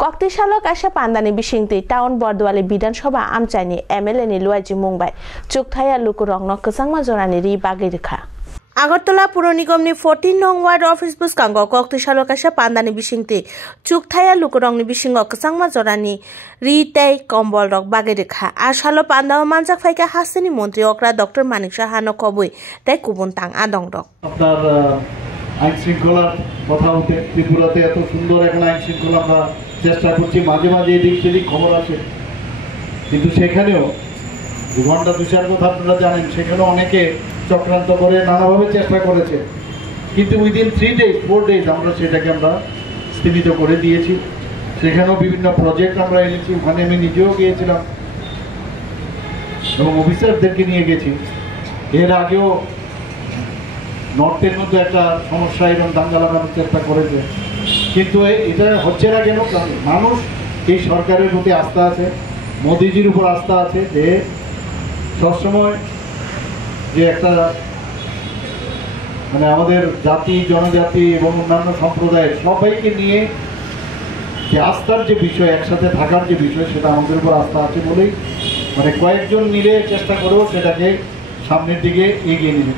Koktisalok asa pandani bisingti taun Bordowali Bidansabha amchaini MLA ni Luaiji Mungbai Chukthaya Lukurongno kwchangma jorani ri bagui rekha Agartala Puro Nigomni 14 nong ward office buskango Koktisalok asa pandani bisingti Chukthaya Lukurongni bisingo kwchangma jorani ri tei kombol rok bagui rekha asalo pandao manjak phaika hastini mantri okra Dr. Manik Saha no kobui tei kubun tang adong rok আইন শৃঙ্খলার কথা উঠে ত্রিপুরাতে এত সুন্দর এখন আইন শৃঙ্খলা আমরা চেষ্টা করছি মাঝে মাঝে এদিক সেদিক খবর আসে কিন্তু সেখানেও 2 ঘন্টা 2-4 কথা আপনারা জানেন সেখানেও অনেকে চক্রান্ত করে নানাভাবে চেষ্টা করেছে কিন্তু উইদিন 3 ডেজ 4 ডেজ আমরা সেটাকে আমরা স্থগিত করে দিয়েছি সেখানেও বিভিন্ন প্রজেক্ট আমরা এনেছি ওখানে আমি নিজেও গিয়েছিলাম এবং অফিসারদেরকে নিয়ে গেছি এর আগেও নর্থের মধ্যে একটা সমস্যা এবং দাঙ্গা লাগানোর চেষ্টা করেছে কিন্তু এটা হচ্ছে না কেন মানুষ এই সরকারের প্রতি আস্থা আছে মোদিজির উপর আস্থা আছে যে সবসময় যে একটা মানে আমাদের জাতি জনজাতি এবং অন্যান্য সম্প্রদায়ের সবাইকে নিয়ে যে আস্থার যে বিষয় একসাথে থাকার যে বিষয় সেটা আমাদের উপর আস্থা আছে বলেই মানে কয়েকজন মিলে চেষ্টা করেও সেটাকে সামনের দিকে এগিয়ে নিয়ে